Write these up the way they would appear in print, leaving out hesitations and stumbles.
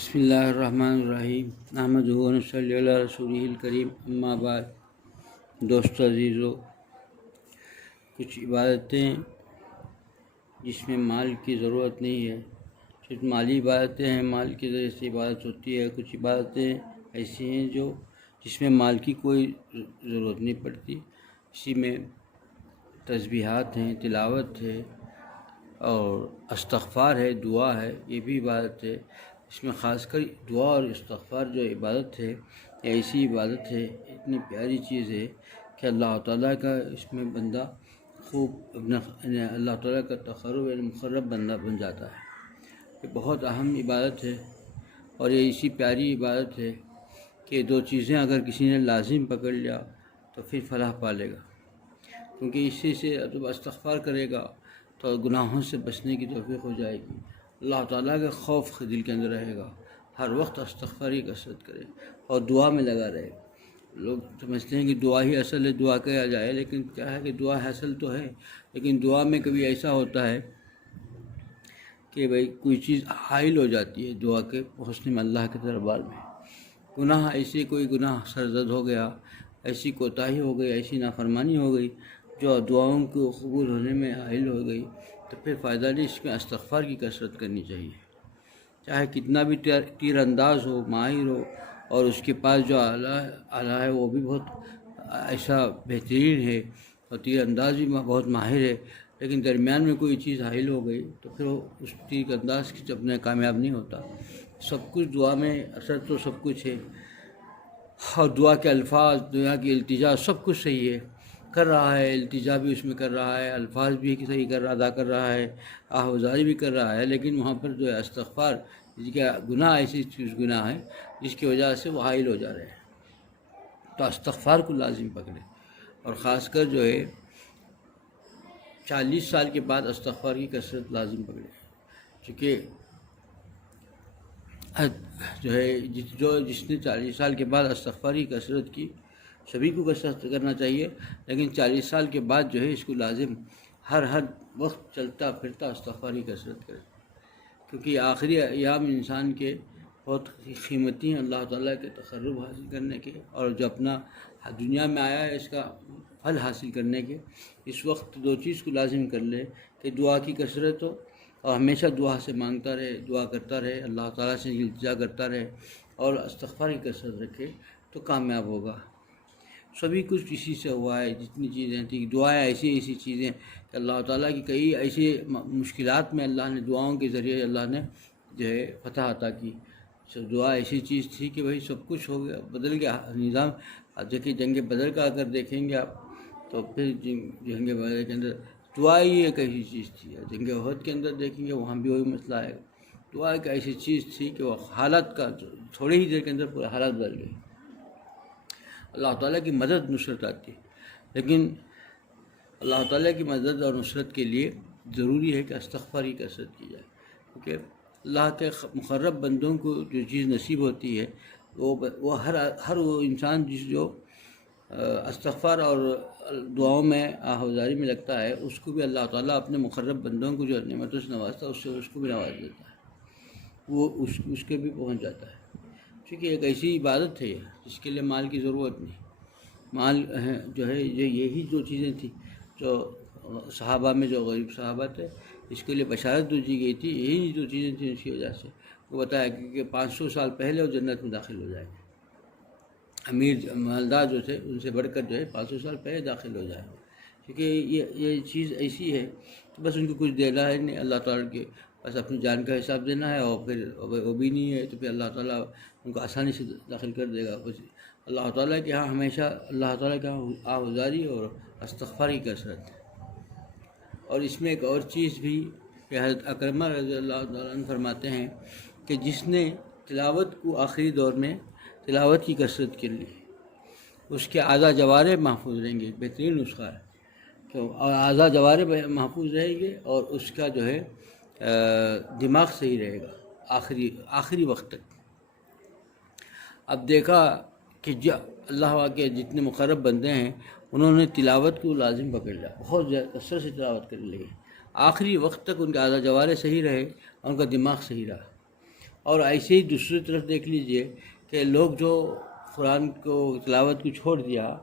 بسم اللہ الرحمن الرحیم نحمدہ و نصلی علی رسولہ الکریم اما بعد۔ دوستو عزیزو، کچھ عبادتیں جس میں مال کی ضرورت نہیں ہے، صرف مالی عبادتیں ہیں، مال کے ذریعے سے عبادت ہوتی ہے۔ کچھ عبادتیں ایسی ہیں جس میں مال کی کوئی ضرورت نہیں پڑتی، اسی میں تسبیحات ہیں، تلاوت ہے اور استغفار ہے، دعا ہے، یہ بھی عبادت ہے۔ اس میں خاص کر دعا اور استغفار جو عبادت ہے، یہ ایسی عبادت ہے، اتنی پیاری چیز ہے کہ اللہ تعالیٰ کا اس میں بندہ خوب اللہ تعالیٰ کا تقرب مقرب بندہ بن جاتا ہے۔ یہ بہت اہم عبادت ہے اور یہ ایسی پیاری عبادت ہے کہ دو چیزیں اگر کسی نے لازم پکڑ لیا تو پھر فلاح پالے گا، کیونکہ اسی سے جب استغفار کرے گا تو گناہوں سے بچنے کی توفیق ہو جائے گی، اللہ تعالیٰ کا خوف دل کے اندر رہے گا، ہر وقت استغفار کی کثرت کرے اور دعا میں لگا رہے گا۔ لوگ سمجھتے ہیں کہ دعا ہی اصل ہے، دعا کیا جائے، لیکن کیا ہے کہ دعا اصل تو ہے، لیکن دعا میں کبھی ایسا ہوتا ہے کہ بھئی کوئی چیز حائل ہو جاتی ہے دعا کے پہنچنے میں اللہ کے دربار میں۔ گناہ ایسے کوئی گناہ سرزد ہو گیا، ایسی کوتاہی ہو گئی، ایسی نافرمانی ہو گئی جو دعاؤں کو قبول ہونے میں حائل ہو گئی، تو پھر فائدہ نہیں، اس میں استغفار کی کثرت کرنی چاہیے۔ چاہے کتنا بھی تیر انداز ہو، ماہر ہو، اور اس کے پاس جو آلہ ہے وہ بھی بہت ایسا بہترین ہے اور تیر انداز بھی بہت ماہر ہے، لیکن درمیان میں کوئی چیز حائل ہو گئی تو پھر وہ اس تیر انداز کی اپنے کامیاب نہیں ہوتا۔ سب کچھ دعا میں اثر تو سب کچھ ہے، اور دعا کے الفاظ، دعا کی التجا سب کچھ صحیح ہے، کر رہا ہے، التجا بھی اس میں کر رہا ہے، الفاظ بھی صحیح ادا کر رہا ہے، آہوازاری بھی کر رہا ہے، لیکن وہاں پر جو ہے استغفار، جس کا گناہ ایسی چیز گناہ ہے جس کی وجہ سے وہ حائل ہو جا رہے ہیں، تو استغفار کو لازم پکڑے، اور خاص کر جو ہے 40 سال کے بعد استغفار کی کثرت لازم پکڑے، چونکہ جو ہے جس نے 40 سال کے بعد استغفار کی کثرت کی، سبھی کو کثرت کرنا چاہیے، لیکن 40 سال کے بعد جو ہے اس کو لازم ہر وقت چلتا پھرتا استغفار کی کثرت کرے، کیونکہ آخری ایام انسان کے بہت قیمتی ہیں اللہ تعالیٰ کے تقرب حاصل کرنے کے، اور جو اپنا دنیا میں آیا ہے اس کا پھل حاصل کرنے کے۔ اس وقت دو چیز کو لازم کر لے کہ دعا کی کثرت ہو، اور ہمیشہ دعا سے مانگتا رہے، دعا کرتا رہے، اللہ تعالیٰ سے التجا کرتا رہے، اور استغفار کی کثرت رکھے تو کامیاب ہوگا۔ سبھی کچھ اسی سے ہوا ہے، جتنی چیزیں تھیں، دعائیں ایسی چیزیں کہ اللہ تعالیٰ کی کئی ایسے مشکلات میں اللہ نے دعاؤں کے ذریعے اللہ نے جو ہے فتح عطا کی۔ دعا ایسی چیز تھی کہ بھئی سب کچھ ہو گیا، بدل گیا نظام۔ دیکھیے جنگ بدر کا اگر دیکھیں گے آپ تو پھر جنگ بدر کے اندر دعا ہی ایک ایسی چیز تھی، جنگ احد کے اندر دیکھیں گے وہاں بھی وہی مسئلہ ہے، دعا ایک ایسی چیز تھی کہ وہ حالت کا تھوڑی ہی دیر کے اندر پورا حالت بدل گئی۔ اللہ تعالیٰ کی مدد نصرت آتی ہے، لیکن اللہ تعالیٰ کی مدد اور نصرت کے لیے ضروری ہے کہ استغفار کی کثرت کی جائے، کیونکہ اللہ کے مقرب بندوں کو جو چیز نصیب ہوتی ہے وہ ہر وہ انسان جو استغفار اور دعاؤں میں آہوازاری میں لگتا ہے، اس کو بھی اللہ تعالیٰ اپنے مقرب بندوں کو جو نعمتوں سے نوازتا ہے اس کو بھی نواز دیتا ہے، وہ اس کے بھی پہنچ جاتا ہے، کیونکہ ایک ایسی عبادت ہے جس کے لیے مال کی ضرورت نہیں۔ مال جو ہے یہی جو چیزیں تھیں جو صحابہ میں جو غریب صحابہ تھے اس کے لیے بشارت دی گئی تھی، یہی جو چیزیں تھیں اس کی وجہ سے وہ بتایا کہ 500 سال پہلے وہ جنت میں داخل ہو جائیں گے، امیر مالدار جو تھے ان سے بڑھ کر جو ہے 500 سال پہلے داخل ہو جائیں گے، کیونکہ یہ چیز ایسی ہے کہ بس ان کو کچھ دینا ہے نہیں، اللہ تعالیٰ کے بس اپنی جان کا حساب دینا ہے، اور پھر وہ بھی نہیں ہے تو پھر اللہ تعالیٰ ان کو آسانی سے داخل کر دے گا۔ بس اللہ تعالیٰ کے ہاں ہمیشہ اللہ تعالیٰ کے ہاں آہوازاری اور استغفار کی کثرت ہے۔ اور اس میں ایک اور چیز بھی کہ حضرت اکرمہ رضی اللہ تعالیٰ عنہ فرماتے ہیں کہ جس نے تلاوت کو آخری دور میں تلاوت کی کثرت کے لیے، اس کے اعضاء جوارح محفوظ رہیں گے، بہترین نسخہ ہے کہ اعضاء جوارح محفوظ رہیں گے، اور اس کا جو ہے دماغ صحیح رہے گا آخری وقت تک۔ اب دیکھا کہ اللہ کے جتنے مقرب بندے ہیں انہوں نے تلاوت کو لازم پکڑ لیا، بہت زیادہ کثرت سے تلاوت کرنے لگے، آخری وقت تک ان کے اعضاء جوارح صحیح رہے اور ان کا دماغ صحیح رہا، اور ایسے ہی دوسری طرف دیکھ لیجئے کہ لوگ جو قرآن کو تلاوت کو چھوڑ دیا،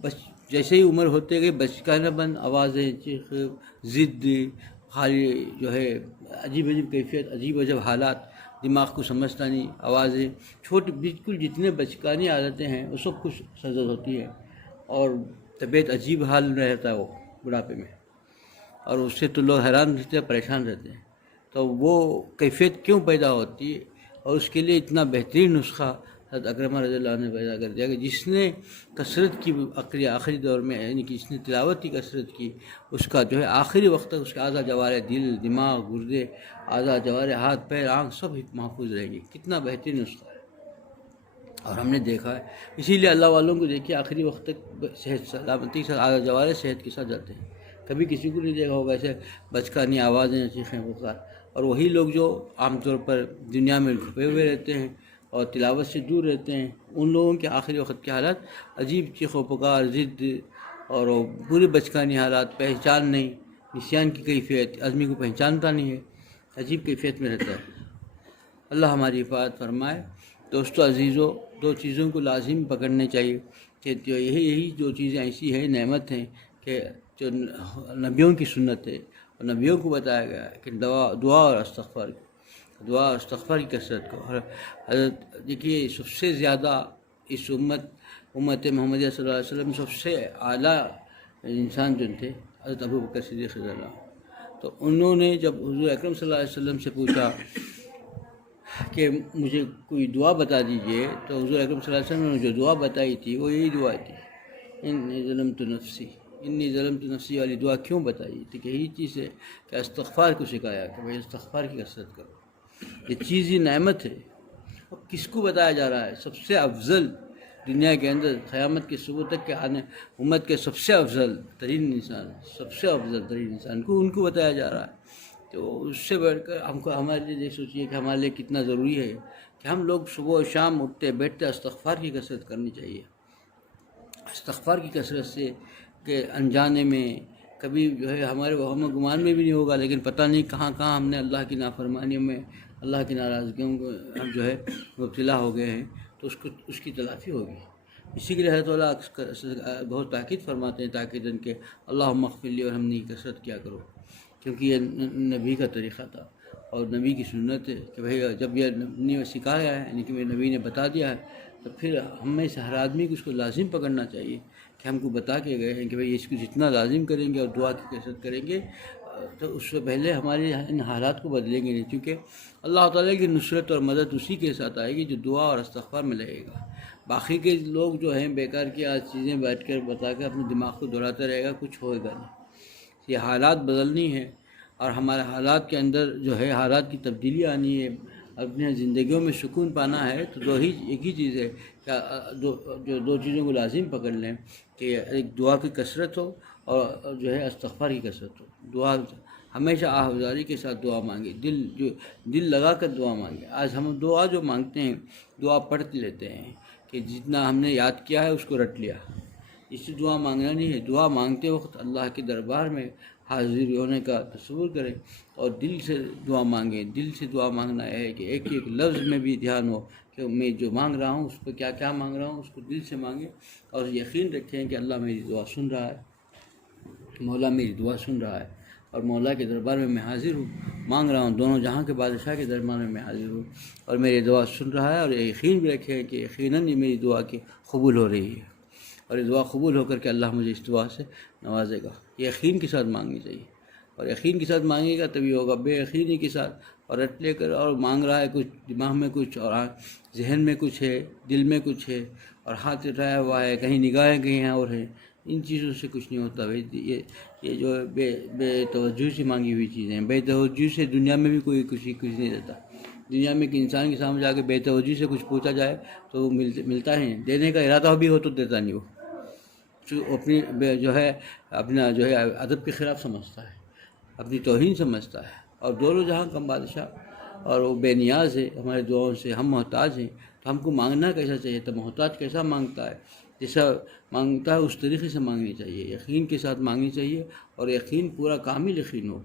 بس جیسے ہی عمر ہوتے گئی بچکانہ بند آوازیں، چیخ، ضد، خالی جو ہے عجیب عجیب کیفیت، عجیب عجیب حالات، دماغ کو سمجھتا نہیں، آوازیں چھوٹی، بالکل جتنے بچکانی عادتیں ہیں وہ سب کچھ سرزد ہوتی ہے، اور طبیعت عجیب حال میں رہتا ہے وہ بڑھاپے میں، اور اس سے تو لوگ حیران رہتے ہیں، پریشان رہتے ہیں۔ تو وہ کیفیت کیوں پیدا ہوتی ہے؟ اور اس کے لیے اتنا بہترین نسخہ حضرت اکرمہ رضی اللہ عنہ نے پیدا کر دیا کہ جس نے کثرت کی آخری دور میں، یعنی کہ جس نے تلاوت کی کثرت کی، اس کا جو ہے آخری وقت تک اس کے اعضاء جوارح، دل، دماغ، گردے، اعضاء جوارح، ہاتھ پیر، آنکھ سب محفوظ رہیں گی۔ کتنا بہترین نسخہ ہے، اور ہم نے دیکھا ہے۔ اسی لیے اللہ والوں کو دیکھیے آخری وقت تک صحت سلامتی کے ساتھ، اعضاء جوارح صحت کے ساتھ جاتے ہیں۔ کبھی کسی کو نہیں دیکھا ہوگا ایسے بچکانی آوازیں، چیخیں پکار، اور وہی لوگ جو عام طور پر دنیا میں گھپے ہوئے رہتے ہیں اور تلاوت سے دور رہتے ہیں، ان لوگوں کے آخری وقت کے حالات عجیب چیخ و پکار، ضد، اور وہ پورے بچکانی حالات، پہچان نہیں، نسیان کی کیفیت، آدمی کو پہچانتا نہیں ہے، عجیب کیفیت میں رہتا ہے۔ اللہ ہماری حفاظت فرمائے۔ دوستو عزیزو، دو چیزوں کو لازم پکڑنے چاہیے کہ یہی دو چیزیں ایسی ہیں، نعمت ہیں، کہ جو نبیوں کی سنت ہے، اور نبیوں کو بتایا گیا ہے کہ دعا اور استغفار کی کثرت کو۔ حضرت دیکھیے سب سے زیادہ اس امت محمدیہ صلی اللہ علیہ وسلم سب سے اعلیٰ انسان جو تھے حضرت ابوبکر صدیق رضی اللہ عنہ، تو انہوں نے جب حضور اکرم صلی اللہ علیہ وسلم سے پوچھا کہ مجھے کوئی دعا بتا دیجئے، تو حضور اکرم صلی اللہ علیہ وسلم نے جو دعا بتائی تھی وہ یہی دعا تھی، انی ظلمت نفسی والی دعا کیوں بتائی تھی؟ کہ یہی چیز ہے کہ استغفار کو سکھایا کہ بھائی استغفار کی کثرت کرو، یہ چیز ہی نعمت ہے۔ اور کس کو بتایا جا رہا ہے؟ سب سے افضل دنیا کے اندر قیامت کے صبح تک کے آنے امت کے سب سے افضل ترین انسان کو ان کو بتایا جا رہا ہے۔ تو اس سے بڑھ کر ہم کو ہمارے لیے یہ سوچیے کہ ہمارے لیے کتنا ضروری ہے کہ ہم لوگ صبح و شام اٹھتے بیٹھتے استغفار کی کثرت کرنی چاہیے۔ استغفار کی کثرت سے کہ انجانے میں کبھی جو ہے ہمارے وہم و گمان میں بھی نہیں ہوگا، لیکن پتہ نہیں کہاں کہاں ہم نے اللہ کی نافرمانیوں میں، اللہ کی ناراضگیوں کو ہم جو ہے مبتلا ہو گئے ہیں، تو اس کی تلافی ہوگی۔ اسی کے لیے حضرت اللہ بہت تاکید فرماتے ہیں تاکیداً کہ اللہم اغفر لی ورحمنی کی کثرت کیا کرو، کیونکہ یہ نبی کا طریقہ تھا اور نبی کی سنت ہے کہ بھئی جب یہ نبی نے سکھایا ہے، یعنی کہ میرے نبی نے بتا دیا ہے، تو پھر ہم میں سے ہر آدمی کو اس کو لازم پکڑنا چاہیے کہ ہم کو بتا کے گئے ہیں کہ بھئی اس کو جتنا لازم کریں گے اور دعا کی کثرت کریں گے، تو اس سے پہلے ہمارے ان حالات کو بدلیں گے نہیں، کیونکہ اللہ تعالیٰ کی نصرت اور مدد اسی کے ساتھ آئے گی جو دعا اور استغفار میں لگے گا۔ باقی کے لوگ جو ہیں بیکار کی آج چیزیں بیٹھ کر بتا کے اپنے دماغ کو دوہراتا رہے گا، کچھ ہوئے گا نہیں۔ یہ حالات بدلنی ہے، اور ہمارے حالات کے اندر جو ہے حالات کی تبدیلی آنی ہے، اپنے زندگیوں میں سکون پانا ہے، تو ایک ہی چیز ہے کہ دو چیزوں کو لازم پکڑ لیں کہ ایک دعا کی کثرت ہو اور جو ہے استغفار کی کثرت ہو۔ دعا ہمیشہ آہوازاری کے ساتھ دعا مانگے، دل لگا کر دعا مانگے۔ آج ہم دعا جو مانگتے ہیں، دعا پڑھ لیتے ہیں کہ جتنا ہم نے یاد کیا ہے اس کو رٹ لیا، اس سے دعا مانگنا نہیں ہے۔ دعا مانگتے وقت اللہ کے دربار میں حاضر ہونے کا تصور کریں اور دل سے دعا مانگیں۔ دل سے دعا مانگنا ہے کہ ایک ایک لفظ میں بھی دھیان ہو کہ میں جو مانگ رہا ہوں اس پہ کیا کیا مانگ رہا ہوں، اس کو دل سے مانگیں، اور یقین رکھیں کہ اللہ میری دعا سن رہا ہے، مولا میری دعا سن رہا ہے، اور مولا کے دربار میں میں حاضر ہوں، مانگ رہا ہوں، دونوں جہاں کے بادشاہ کے دربار میں میں حاضر ہوں، اور میری دعا سن رہا ہے، اور یہ یقین بھی رکھیں کہ یقیناً یہ میری دعا کی قبول ہو رہی ہے، اور یہ دعا قبول ہو کر کے اللہ مجھے اس دعا سے نوازے گا۔ یقین کے ساتھ مانگنی چاہیے، اور یقین کے ساتھ مانگے گا تبھی ہوگا۔ بے یقینی کے ساتھ اور رٹ لے کر اور مانگ رہا ہے کچھ، دماغ میں کچھ اور ذہن میں کچھ ہے، دل میں کچھ ہے، اور ہاتھ اٹھایا ہوا ہے، کہیں نگاہیں کہیں اور ہیں، ان چیزوں سے کچھ نہیں ہوتا۔ یہ جو بے توجہ سے مانگی ہوئی چیزیں ہیں، بے توجہ سے دنیا میں بھی کوئی کچھ نہیں دیتا۔ دنیا میں ایک انسان کے سامنے جا کے بے توجہ سے کچھ پوچھا جائے تو وہ ملتا ہے، دینے کا ارادہ بھی ہو تو دیتا نہیں، وہ اپنی جو ہے اپنا جو ہے ادب کے خلاف سمجھتا ہے، اپنی توہین سمجھتا ہے، اور دونوں جہاں کا بادشاہ، اور وہ بے نیاز ہے ہمارے دعاؤں سے، ہم محتاج ہیں۔ تو ہم کو مانگنا کیسا چاہیے؟ تو محتاج کیسا مانگتا ہے؟ جیسا مانگتا ہے اس طریقے سے مانگنی چاہیے، یقین کے ساتھ مانگنی چاہیے، اور یقین پورا کامل یقین ہو،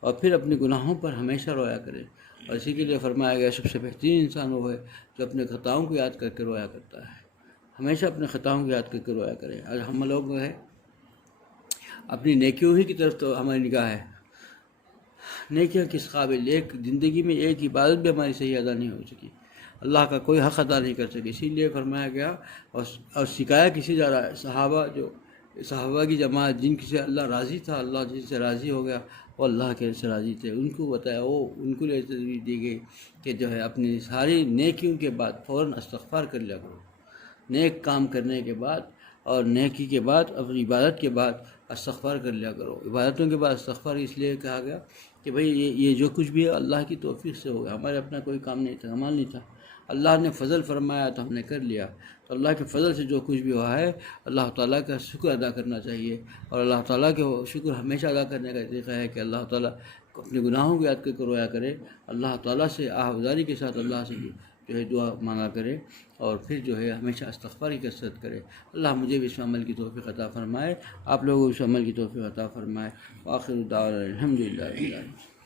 اور پھر اپنے گناہوں پر ہمیشہ رویا کرے، اور اسی کے لیے فرمایا گیا سب سے بہترین انسان وہ ہے جو اپنے خطاؤں کو یاد کر کے رویا کرتا ہے، ہمیشہ اپنے خطاؤں کو یاد کر کے رویا کرے۔ اور ہم لوگ جو ہے اپنی نیکیوں ہی کی طرف تو ہماری نگاہ ہے، نیکیاں کس قابل، ایک زندگی میں ایک عبادت بھی ہماری صحیح ادا نہیں ہو سکی، اللہ کا کوئی حق ادا نہیں کر سکے، اسی لیے فرمایا گیا اور سکھایا کسی جا صحابہ کی جماعت جن سے اللہ راضی تھا، اللہ جن سے راضی ہو گیا وہ اللہ کے سے راضی تھے، ان کو بتایا، ان کو یہ تجویز دی گئی کہ جو ہے اپنی ساری نیکیوں کے بعد فوراً استغفار کر لیا کرو، نیک کام کرنے کے بعد اور نیکی کے بعد اپنی عبادت کے بعد استغفار کر لیا کرو۔ عبادتوں کے بعد استغفار اس لیے کہا گیا کہ بھئی یہ جو کچھ بھی ہے اللہ کی توفیق سے ہو گیا، ہمارے اپنا کوئی کام نہیں تھا، عمل نہیں تھا، اللہ نے فضل فرمایا تو ہم نے کر لیا، تو اللہ کے فضل سے جو کچھ بھی ہوا ہے اللہ تعالیٰ کا شکر ادا کرنا چاہیے، اور اللہ تعالیٰ کے شکر ہمیشہ ادا کرنے کا طریقہ ہے کہ اللہ تعالیٰ کو اپنے گناہوں کو یاد کر کے رویا کرے، اللہ تعالیٰ سے آہوازاری کے ساتھ اللہ سے جو ہے دعا مانگا کرے، اور پھر جو ہے ہمیشہ استغفار کی کثرت کرے۔ اللہ مجھے بھی اس عمل کی توفیق عطا فرمائے، آپ لوگوں کو اس عمل کی توفیق عطا فرمائے۔ وآخر دعوانا الحمدللہ رب العالمین۔